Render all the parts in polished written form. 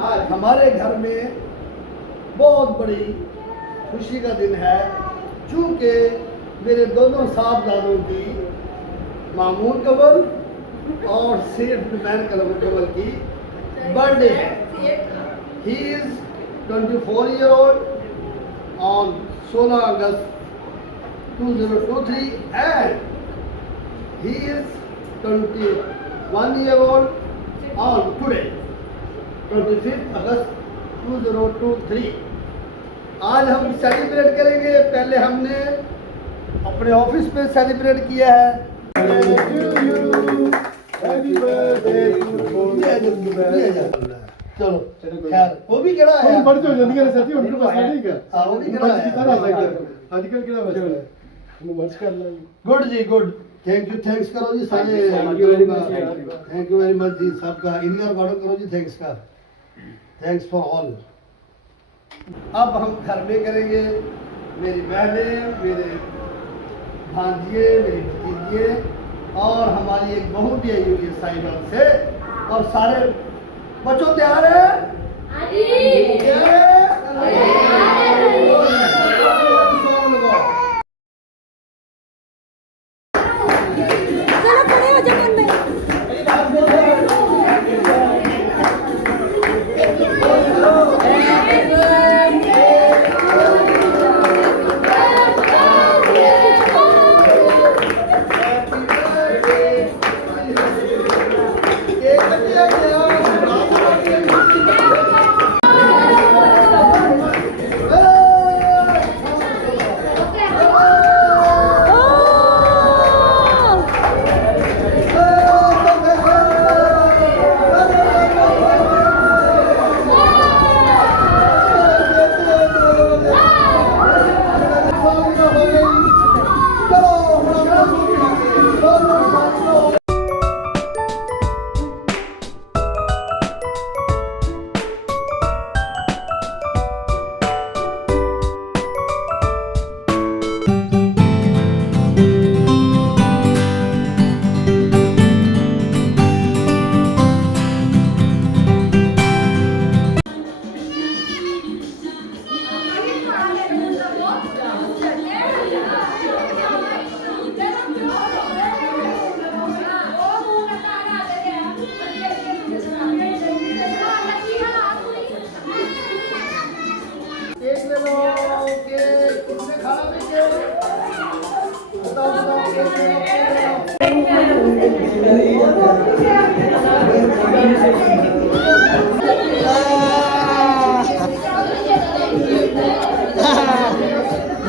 आज हमारे घर में बहुत बड़ी खुशी का दिन है, चूँकि मेरे दोनों साहबजादों की मामून कंवल और सेठ नुमैर कंवल की बर्थडे है। He is 24 year old on 16 August 2023 and he is 21 year old on today 25 August 2023। आज हम सेलिब्रेट करेंगे। पहले हमने अपने ऑफिस में सेलिब्रेट किया है। चलो खैर वो भी केड़ा है बड़ जो जल्दी करे साथी उनके पास नहीं क्या हां वो भी केड़ा है आजकल केड़ा बच्चा है वो मर्ज कर ले। गुड जी गुड, थैंक्स करो जी सारे। थैंक यू वेरी मच जी सबका इंडिया रिकॉर्ड करो जी। Thanks for all. अब हम घर में करेंगे। मेरी बहनें, मेरे भांजिए, मेरी भतीजिए और हमारी एक बहू भी आई हुई है साइबर से। और सारे बच्चों तैयार है?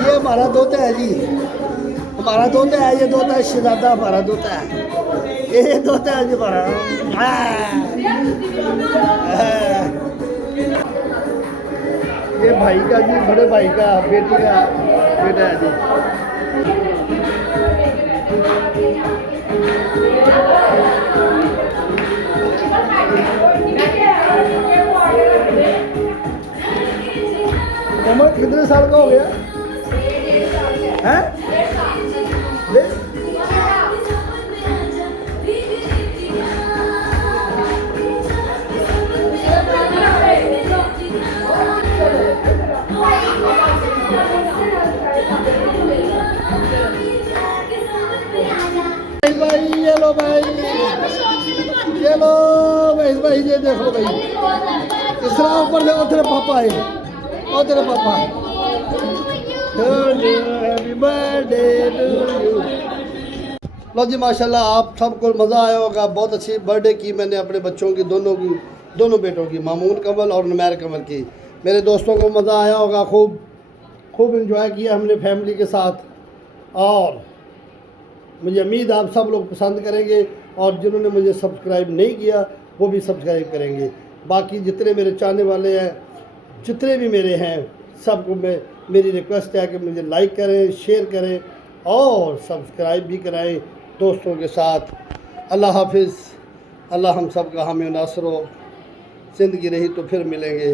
ये हमारा दोता है जी, हमारा दोता है। ये दोता है शहजादा, हमारा दोता है। ये दोता है जी हमारा। ये भाई का जी, बड़े भाई का बेटी का बेटा है जी। उम्र कितने साल का हो गया है? भाई ये लो भाई, ये लो भाई ये देखो भाई। इसरा ऊपर देखो तेरे पापा है, और तेरे पापा। Happy birthday to you. लो जी माशाल्लाह आप सबको मज़ा आया होगा। बहुत अच्छी बर्थडे की मैंने अपने बच्चों की, दोनों बेटों की, मामून कंवल और नुमैर कंवल की। मेरे दोस्तों को मज़ा आया होगा, खूब एंजॉय किया हमने फैमिली के साथ। और मुझे उम्मीद आप सब लोग पसंद करेंगे और जिन्होंने मुझे सब्सक्राइब नहीं किया वो भी सब्सक्राइब करेंगे। बाकी जितने मेरे चाहने वाले हैं, जितने भी मेरे हैं, सबको मेरी रिक्वेस्ट है कि मुझे लाइक करें, शेयर करें और सब्सक्राइब भी कराएं दोस्तों के साथ। अल्लाह हाफिज़। अल्लाह हम सब का हामी नासर हो। ज़िंदगी रही तो फिर मिलेंगे।